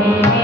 me.